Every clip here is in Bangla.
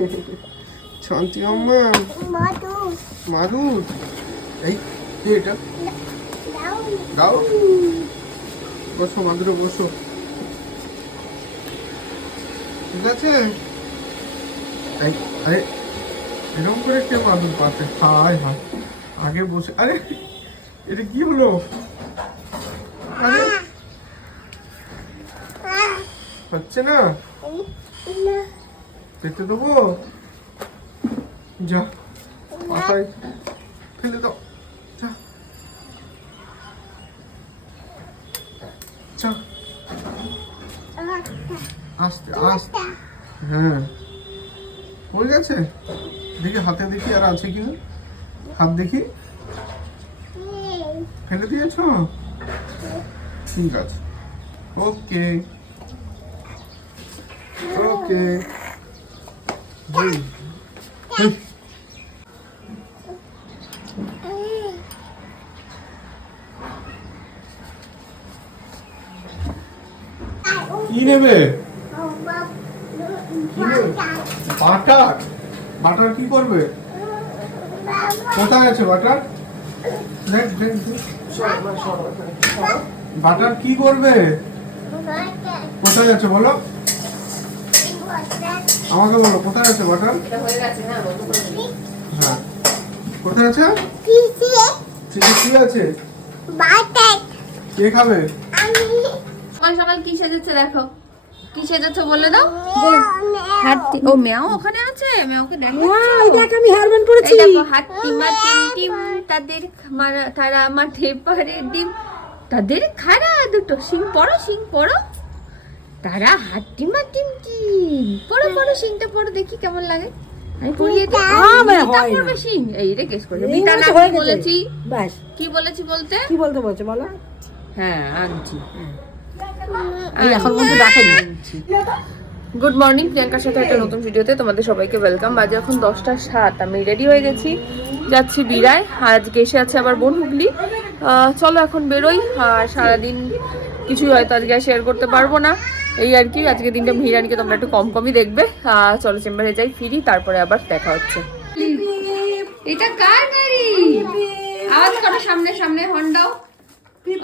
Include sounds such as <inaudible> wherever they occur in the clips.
<laughs> শান্তি মধু। এই কি এটা? দাও। বসো মাদুরে বসো। ঠিক আছে? এই আরে এরকম করে কে মাদুর পাতে? হায় হায়। আগে বসে আরে এটা কি হলো? আরে হচ্ছে না? পেতে দেবো? যা পাতায় ফেলে দাও। যা। যা। আস্তে আস্তে। হ্যাঁ। হয়ে গেছে? দেখি, হাতে দেখি আর আছে কিনা হাত দেখি। ফেলে দিয়েছ? ঠিক আছে। ওকে। ওকে। কি নেবে? বাটার। বাটার কি করবে? কোথায় আছে বাটার। বাটার কি করবে? কোথায় আছে বলো? আমাকে বলো কোথায় আছে এটা হয়ে হ্যাঁ। হ্যাঁ। কোথায় আছে? ঠিক কি আছে? কে খাবে? সকাল সকাল কি সেজেছে দেখো। কি সেজেছে বলে দাও। হাতি ও মেয়াও ওখানে আছে? মেয়াওকে দেখো দেখ আমি হেয়ারব্যান্ড পরেছি দেখো হাতি টিম তাদের তারা মাঠে পারে ডিম। তাদের খাড়া দুটো। সিং পড়ো সিং পড়ো। তারা হাতি মাটিম টিম পড়ো পড়ো সিংটা পড়ো দেখি কেমন লাগে। আমি পড়িয়ে দিই। আমার হয়। পড়বে সিং এই রে কেস এই মিতা না কি বলেছি। ব্যাস কি বলেছি বলতে? কি বলতে বলছো বলো। হ্যাঁ আনছি। হ্যাঁ। এই এখন পর্যন্ত ডাকেনি গুড মর্নিং প্রিয়াঙ্কার সাথে একটা নতুন ভিডিওতে তোমাদের সবাইকে ওয়েলকাম বাজে এখন দশটা সাত। আমি রেডি হয়ে গেছি। যাচ্ছি বিরায়। আর আজকে এসে আছে আবার বোন হুগলি। চলো এখন বেরোই। আর সারাদিন কিছুই হয়তো আজকে শেয়ার করতে পারব না। এই আর কি আজকে দিনটা মিহিরানিকে তোমরা একটু কম কমই দেখবে। চলো চেম্বারে যাই, ফিরি, তারপরে আবার দেখা হচ্ছে। এটা কার গাড়ি? আওয়াজ করো সামনে সামনে হর্ন দাও।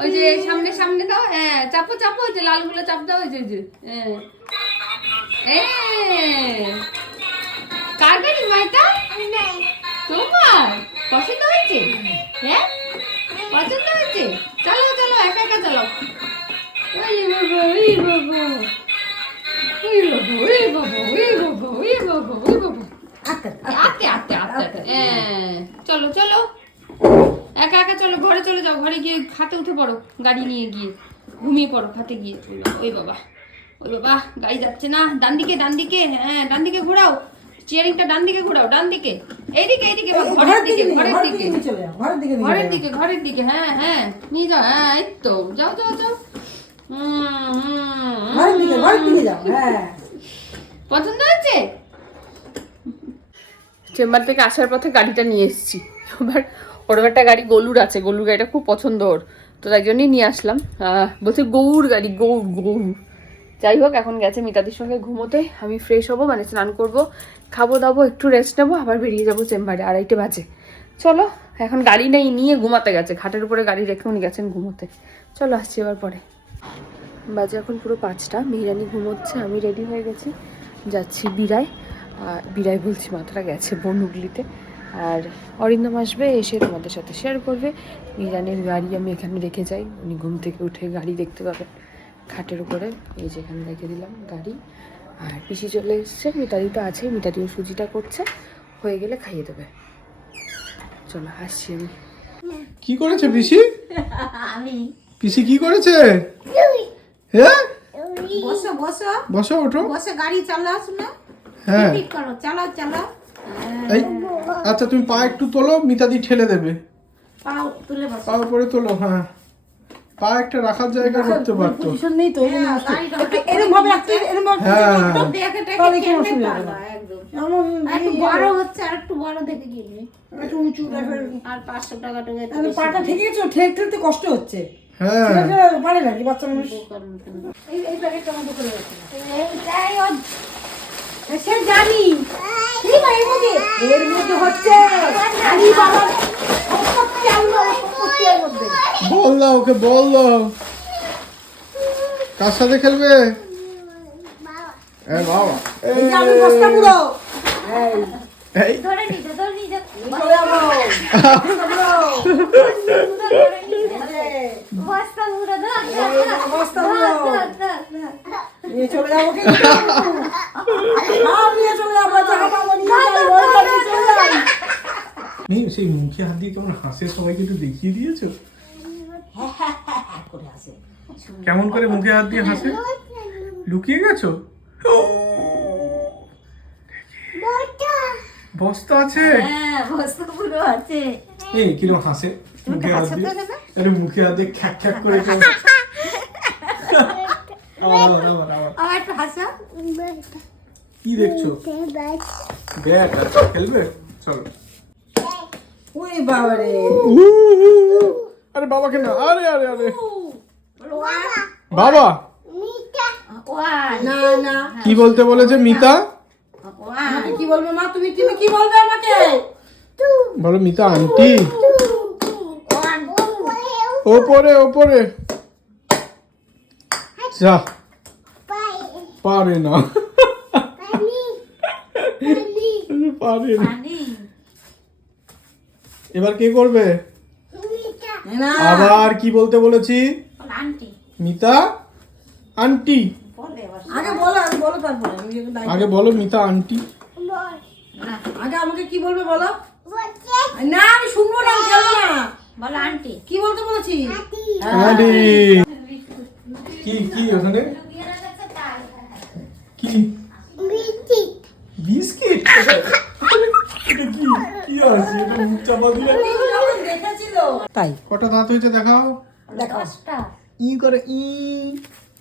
ওই যে সামনে সামনে দাও। হ্যাঁ চাপো চাপো, ওই যে লালগুলো চাপ দাও, ওই যে ওই যে হ্যাঁ। কার গাড়ি মাইটা পড়ো গাড়ি নিয়ে গিয়ে ঘুমিয়ে পড়ো খাতে গিয়ে। ওই বাবা, ওই বাবা গাড়ি যাচ্ছে না। ডান দিকে ডান দিকে হ্যাঁ ডান দিকে ঘোরাও। স্টিয়ারিংটা ডান দিকে ঘোরাও ডান দিকে। এইদিকে এইদিকে ঘরের দিকে ঘরের দিকে। ঘরের দিকে ঘরের দিকে হ্যাঁ হ্যাঁ নিয়ে যাও হ্যাঁ এই তো যাও যাও যাও। হুম, হুম, ঘরের দিকে ঘরের দিকে যাও হ্যাঁ। পছন্দ হয়েছে? চেম্বার থেকে আসার পথে গাড়িটা নিয়ে এসেছি। এবার ওরম একটা গাড়ি গলুর আছে গলুর গাড়িটা খুব পছন্দ ওর। তো তাই জন্যই নিয়ে আসলাম। বলছে গৌর গাড়ি, গৌর গৌর। যাই হোক, এখন গেছে মিতাদির সঙ্গে ঘুমোতে। আমি ফ্রেশ হব মানে স্নান করব, খাব দাবো, একটু রেস্ট নেব, আবার বেরিয়ে যাব চেম্বারে, আড়াইটে বাজে। চলো, এখন গাড়ি নেই, নিয়ে ঘুমাতে গেছে। খাটের উপরে গাড়ি রেখে উনি গেছেন ঘুমোতে। চলো, আসছি এবার পরে। বাজে এখন পুরো পাঁচটা, মেহরানি ঘুমোচ্ছে, আমি রেডি হয়ে গেছি। যাচ্ছি আর বিরায় বলছি, মাথাটা গেছে বনহুগলিতে আর অরিন্দম আসবে এসে তোমাদের সাথে শেয়ার করবে। মিরানের গাড়ি আমি এখানে রেখে যাই। উনি ঘুম থেকে উঠে গাড়ি দেখতে পাবেন খাটের উপরে এই যে এখানে রেখে দিলাম গাড়ি। আর পিসি চলে এসছে মিতালি তো আছে মিতালিও সুজিটা করছে। হয়ে গেলে খাইয়ে দেবে। চলো আসছি আমি। কি করেছে পিসি? আমি। পিসি কি করেছে? হ্যাঁ? বসো বসো। বসো ওঠো। বসে গাড়ি চালাও শুনে। হ্যাঁ। ঠিক করো চালাও চালাও। আচ্ছা তুমি পা একটু তোলো মিতাদি ঠেলে দেবে। তুলে পা উপরে তোলো হ্যাঁ। পা একটা রাখার জায়গা করতে পারতো। পজিশন নেই তো এরকম ভাবে রাখতে এরকম ভাবে হ্যাঁ। তাহলে কি অসুবিধা একটু বড় হচ্ছে আর একটু বড় দেখে কিনবি একটু উঁচু রাখবে আর পাঁচশো টাকা টাকা তাহলে পাটা ঠিক আছে ঠেক ঠেকতে কষ্ট হচ্ছে। হ্যাঁ। পারে নাকি বাচ্চা মানুষ? এই এই প্যাকেটটা আমাদের করে রাখি এইটাই ওর সে জানি। এর মধ্যে হচ্ছে আলি বাবা বল দাও ওকে বল দাও কার সাথে খেলবে? এ বাবা। এই যে আমি বস্তা পুরো। এই। এই ধরে নিতে ধরে নিতে পুরো পুরো। <laughs> নিয়ে চলে যাব নিয়ে চলে যাব নেই সেই মুখে হাত দিয়ে কেমন হাসের সবাইকে একটু দেখিয়ে দিয়েছ করে কেমন করে মুখে হাত দিয়ে হাসে? লুকিয়ে গেছো? বস্তা আছে? হ্যাঁ বস্তা পুরো আছে। এই কিরম হাসে? মুখে হাত দিয়ে আরে মুখে হাত দিয়ে খ্যাক খ্যাক করে <laughs> <laughs> আবার, আবার, আবার, আবার। একটু হাসা। কি দেখছ? ব্যাট আচ্ছা খেলবে? চলো। ওই বাবা রে আরে বাবাকে না আরে আরে আরে। বাবা। না না। কি বলতে বলেছে মিতা? কি বলবে মা? তুমি তুমি কি বলবে আমাকে? বলো মিতা আন্টি। ওপরে ওপরে। যা। পারে না। পারে না। এবার কে করবে? না আবার কি বলতে বলেছি? আন্টি। মিতা? আন্টি। আগে বলো আগে বলো তারপরে। আগে বলো মিতা আন্টি। আগে আমাকে কি বলবে বলো? না আমি শুনব না খেলব না। বলো আন্টি। কি বলতে বলেছি আরে কি কি ওখানে? কি? বিস্কিট। এটা কি? কি আছে? এটা মুখ চাপা দিলে? তাই। কটা দাঁত হয়েছে দেখাও? দেখো দশটা। ই করে ই।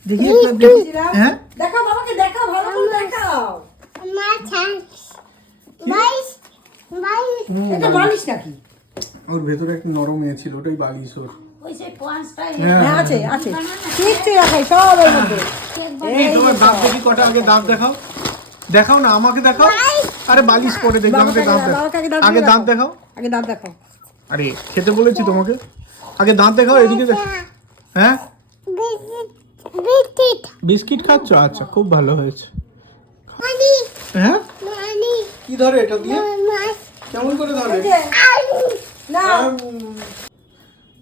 দেখি একটা দেখি হ্যাঁ? দেখাও বাবাকে দেখাও ভালো করে দেখাও। এটা বালিশ নাকি? ওর ভেতরে একটা নরম এ ছিল ওটাই বালিশ ওর। ওই যে পাঁচটা হ্যাঁ হ্যাঁ। আছে আছে। কিচ্ছু রাখাই সব এর মধ্যে। এই তোমার দাঁত দেখি কটা আগে দাঁত দেখাও। দেখাও না আমাকে দেখাও। আরে বালিশ পরে দেখি আমাকে দাঁত দেখাও। আগে দাঁত দেখাও। আগে দাঁত দেখাও। আরে খেতে বলেছি তোমাকে। আগে দাঁত দেখাও এদিকে দেখ- হ্যাঁ? বিস্কিট খাচ্ছ? আচ্ছা খুব ভালো হয়েছে। হ্যাঁ? কি ধরে এটা দিয়ে? কেমন করে ধরে?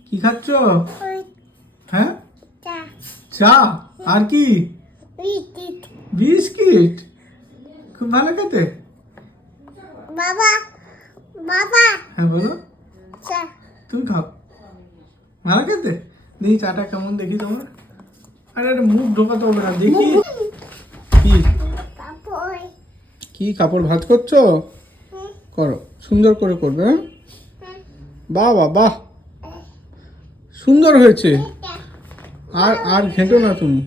কি খাচ্ছ? হ্যাঁ? চা। আর কি? বিস্কিট। খুব ভালো খেতে? বাবা বাবা। হ্যাঁ বলো। চা। তুমি খাও। ভালো খেতে? দেখি চাটা কেমন দেখি তোমার। আরে আরে মুখ ঢোকাতে হবে না। দেখি। কি? কাপড়। কি কাপড় ভাত করছ? করো। সুন্দর করে করবে হ্যাঁ? বাহ বাহ বাহ। সুন্দর হয়েছে। আর আর ঘেঁটো না তুমি।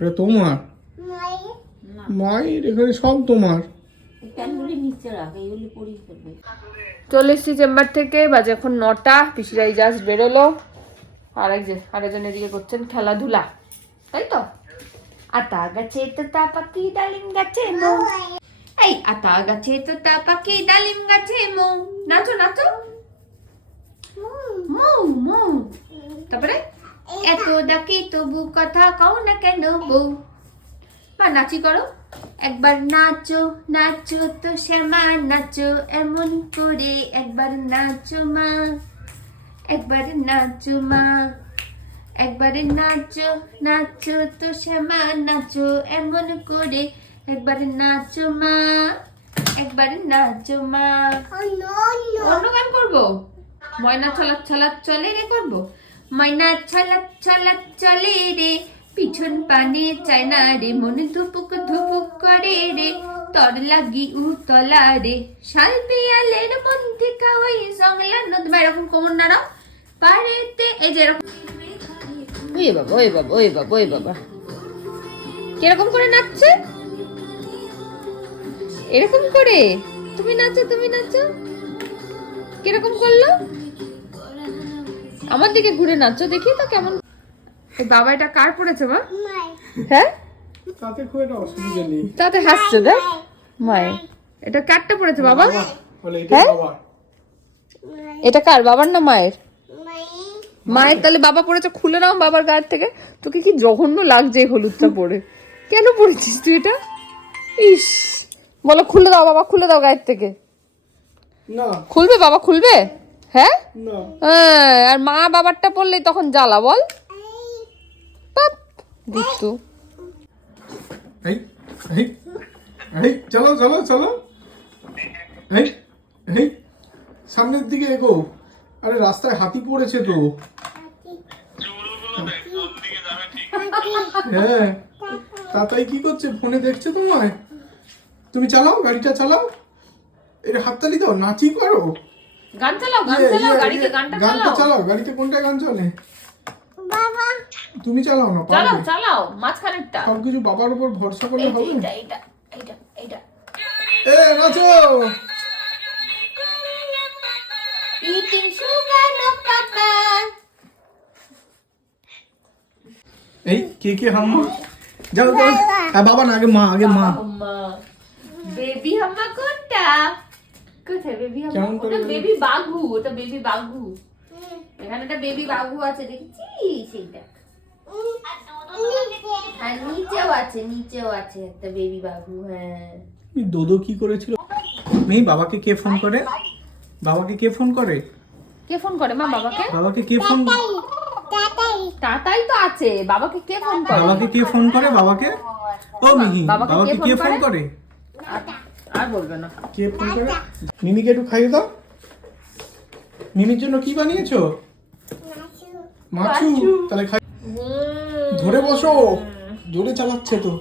এটা তোমার? মাই মায়ের। এখানে সব তোমার। চলে এসেছি চেম্বার থেকে বাজে এখন নটা পিসিরাই জাস্ট বেরোলো। আর এক যে আরেকজন এদিকে করছেন খেলাধুলা। তাই তো? আতা গাছে তো তা পাখি ডালিম গাছে এই আতা গাছে তো তা পাখি ডালিম গাছে মো। নাচো নাচো। মৌ। মৌ তারপরে? এত ডাকি তবু কথা কও না কেন বউ? মা নাচি করো। একবার নাচো নাচো তো শ্যামা নাচো এমন করে একবার নাচো মা। একবার নাচো মা। একবার নাচো নাচো তো শ্যামা নাচো এমন করে একবার নাচো মা একবার নাচো মা। Oh no no. অন্য গান করব? ময়না ছলাৎ ছলাৎ চলে রে করব? ময়না ছলাৎ ছলাৎ চলে রে পিছন পানে চায় না রে মন ধুপুক ধুপুক করে রে তর লাগি উতলা রে। শাল পিয়ালের মধ্যে কাওয়াই জংলা নদমা এরকম কোমর নাড়াও। পারেতে এই যে এরকম। ওই বাবা ওই বাবা ওই বাবা ওই বাবা। কীরকম করে নাচছে? এরকম করে? তুমি নাচো তুমি নাচো। কীরকম করল? আমার দিকে ঘুরে নাচো দেখি তো কেমন। বাবা এটা কার পড়েছে মা? হ্যাঁ? তাতে খুব একটা অসুবিধা নেই। তাতে হাসছে দেখ। মায়ের। এটা কারটা পড়েছে বাবা? বলে এটা হ্যাঁ? বাবা এটা কার বাবার না মায়ের। মায়ের তাহলে বাবা পড়েছে খুলে নাও বাবার গায়ের থেকে। তোকে কি জঘন্য লাগছে এই হলুদটা পরে। কেন পড়েছিস তুই এটা? ইস। বলো খুলে দাও বাবা খুলে দাও গায়ের থেকে। না। খুলবে বাবা খুলবে? হ্যাঁ? না। হ্যাঁ, আর মা বাবারটা পড়লেই তখন জ্বালা বল। পাপ দিতু এই এই এই চলো চলো চলো। এই এই সামনের দিকে এগো। আরে রাস্তায় হাতি পড়েছে তো। হ্যাঁ। তাতাই কি করছে? ফোনে দেখছে তোমায়? তুমি চালাও গাড়িটা চালাও। এটা হাততালি দাও নাচি করো। গান চালাও গান ইয়ে, চালাও ইয়ে, গাড়িতে ইয়ে, গানটা গানটা চালাও। চালাও গাড়িতে কোনটা গান চলে? বাবা। তুমি চালাও না চালাও চালাও মাঝখানেরটা। সবকিছু বাবার উপর ভরসা করলে হবে? এইটা এইটা এইটা এইটা। এ নাচো! Eating sugar no papa. এই কে কে হাম্মা? যাও যাও। হ্যাঁ বাবা না আগে মা আগে মা। বেবি হাম্মা কোথায়? বেবি? হাম্মা কেমন করে ওটা বেবি বাঘু ওটা বেবি বাঘু। এখানে একটা বেবি বাঘু আছে দেখেছিস? সেইটা আর নিচেও আছে নিচেও আছে একটা বেবি বাঘু হ্যাঁ। দোদো কি করেছিল? মেয়ে বাবাকে কে ফোন করে? বাবাকে কে ফোন করে? কে ফোন করে মা বাবাকে? বাবাকে কে ফোন তাতাই তাতাই। তো আছে বাবাকে কে ফোন করে? বাবাকে কে ফোন করে বাবাকে? ও মিহি বাবাকে কে ফোন করে? আর- বলবে না। কে ফোন করে মিমিকে একটু খাইয়ে দাও। মিমির জন্য কি বানিয়েছো? মাছু। তাহলে খাই। ধরে বসো। জোরে চালাচ্ছে তো।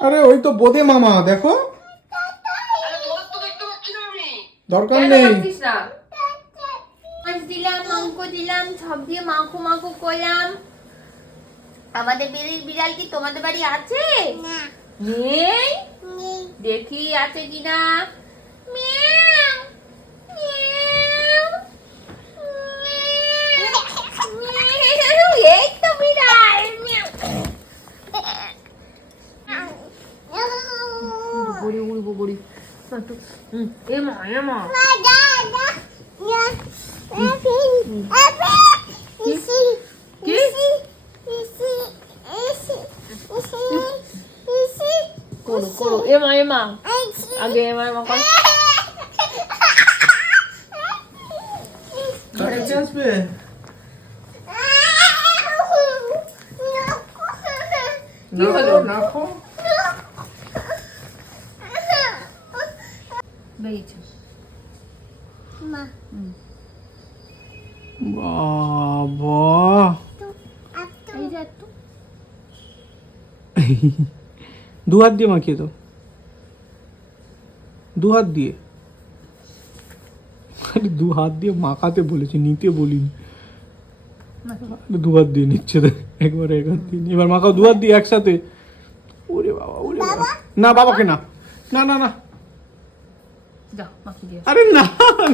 আরে ওই তো বোদে মামা দেখো। দরকার নেই। দিলাম মাংস দিলাম সব দিয়ে মাখো মাখো করলাম। আমাদের বিড়াল বিড়াল কি তোমাদের বাড়ি আছে? নেই। দেখি আছে কিনা। <laughs> বড়ি উড়বো বড়ি। এ মা এ মা। করো করো এ মা এ মা ইসি আগে এ মা এ মা কর কাছে আসবে কি হলো? রাখো বেরিয়েছে মা বাবা। দু হাত দিয়ে মাখিয়ে দাও। দু হাত দিয়ে। আরে দু হাত দিয়ে মাখাতে বলেছি নিতে বলিনি। দু হাত দিয়ে নিচ্ছে একবার এক হাত দিয়ে। এবার মাখাও দু হাত দিয়ে একসাথে। ওরে বাবা ওরে বাবা। না বাবাকে না। না না না। আরে না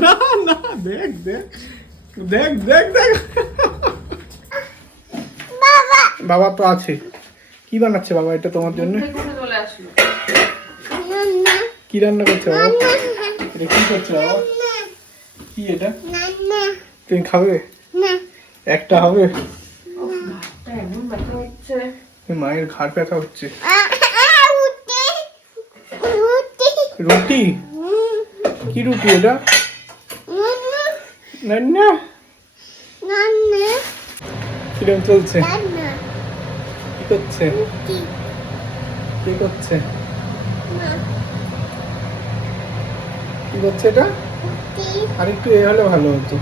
না না দেখ দেখ। দেখ দেখ দেখ। বাবা। বাবা তো আছে। কি বানাচ্ছে বাবা এটা তোমার জন্য? কি রান্না করছে বাবা? এটা কি করছে বাবা? কি এটা? তুমি খাবে? একটা হবে? এমন ব্যথা হচ্ছে। এই মায়ের ঘাড় ব্যথা হচ্ছে। রুটি। কি রুটি এটা? না না নানা কিরম চলছে? নানা কি করছে? কি কি করছে? কি করছে এটা? আর একটু এ হলে ভালো হতো।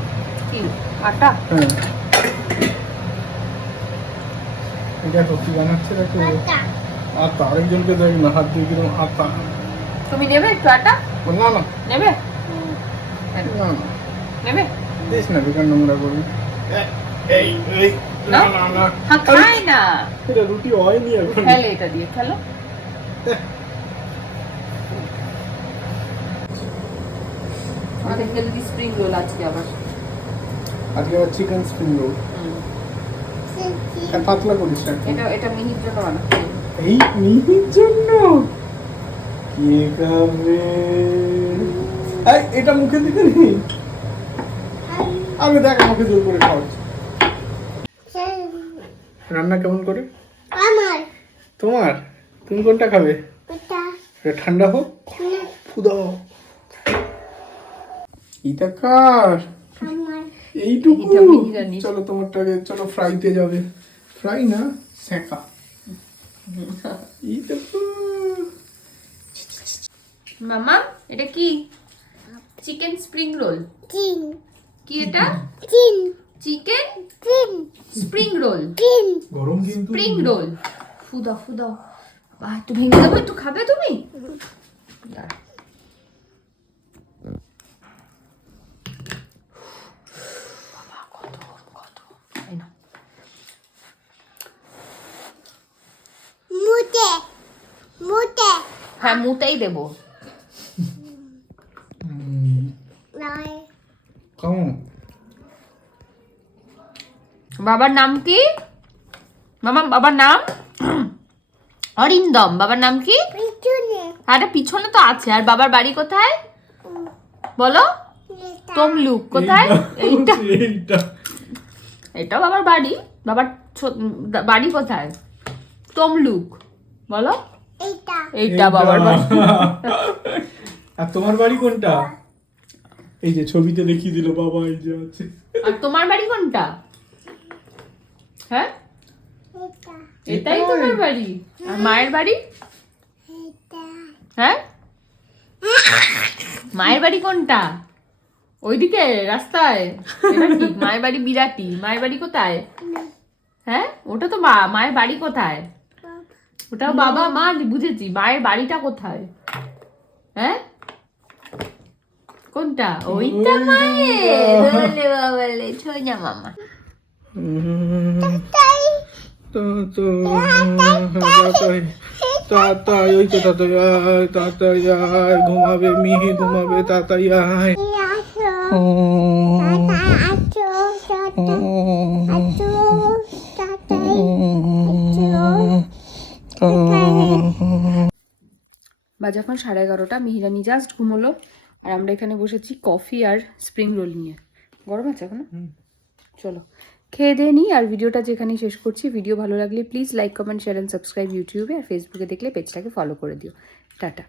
কি? আটা? হ্যাঁ। দেখো কি বানাচ্ছে দেখো। আটা। আরেকজনকে দেখ না হাত দিয়ে কিরম আতা তুমি নেবে একটু আটা? না না। নেবে? না না। নেবে? দিস না বেকার নোংরা করবি না? না না হ্যাঁ খাই না। এটা রুটি হয়নি এখন। খেলে এটা দিয়ে খেলো। অনেক হেলদি স্প্রিং রোল আজকে আবার। আজকে আবার চিকেন স্প্রিং রোল আর পাতলা করিস না এটা এটা মিহির জন্য এই মিহির জন্য? কে খাবে এটা মুখে দিতে নেই? আমি দেখ আমাকে জোর করে খাওয়াচ্ছি। রান্না কেমন করে? আমার। তোমার? তুমি কোনটা খাবে? এটা। এটা ঠান্ডা হোক। ফুদাও এটা কার? আমার। এইটুকু। চলো তোমারটাকে চলো ফ্রাইতে যাবে। ফ্রাই না সেকা এইটুকু মামা এটা কি? Chicken spring roll. তিন কি এটা? তিন চিকেন তিন স্প্রিং রোল তিন গরম কিন্তু স্প্রিং রোল ফুদাও ফুদাও বাহ একটু ভেঙে দেবো একটু খাবে তুমি? দাঁড়া। বাবা, কত, কত। এই নাও। মুতে মুতে। হ্যাঁ মুতেই দেবো। নয় কেমন। বাবার নাম কি? মামা বাবার নাম? অরিন্দম। বাবার নাম কি? পিছনে। আরে পিছনে তো আছে। আর বাবার বাড়ি কোথায়? বলো। তমলুক। কোথায়? এইটা। এইটা। এটা বাবার বাড়ি। বাবার বাড়ি কোথায়? তমলুক। বলো। এইটা। বাবার বাড়ি। আর তোমার বাড়ি কোনটা? এই যে ছবিতে দেখিয়ে দিল বাবা এই যে আছে। আর তোমার বাড়ি কোনটা? হ্যাঁ? এটাই তোমার বাড়ি? আর মায়ের বাড়ি? হ্যাঁ? মায়ের বাড়ি কোনটা? ওইদিকে রাস্তায়। এটা মায়ের বাড়ি বিরাটি। মায়ের বাড়ি কোথায়? হ্যাঁ? ওটা তো মা মায়ের বাড়ি কোথায়? ওটাও বাবা মা বুঝেছি। মায়ের বাড়িটা কোথায়? হ্যাঁ? কোনটা ওইটা মায়ের বলে বাবালে ছোঁয়া মামা তাতাই ওই তো তাতাই আয় তাতাই আয় ঘুমাবে মিহি ঘুমাবে তাতাই আয় বাজে এখন সাড়ে এগারোটা মিহিরানি জাস্ট ঘুমোলো। আর আমরা এখানে বসেছি কফি আর স্প্রিং রোল নিয়ে। গরম আছে এখন? চলো। খেয়ে দিয়ে নিই আর ভিডিওটা যেখানেই শেষ করছি। ভিডিও ভালো লাগলে please like comment share and subscribe ইউটিউবে আর ফেসবুকে দেখলে পেজটাকে ফলো করে দিও। টাটা।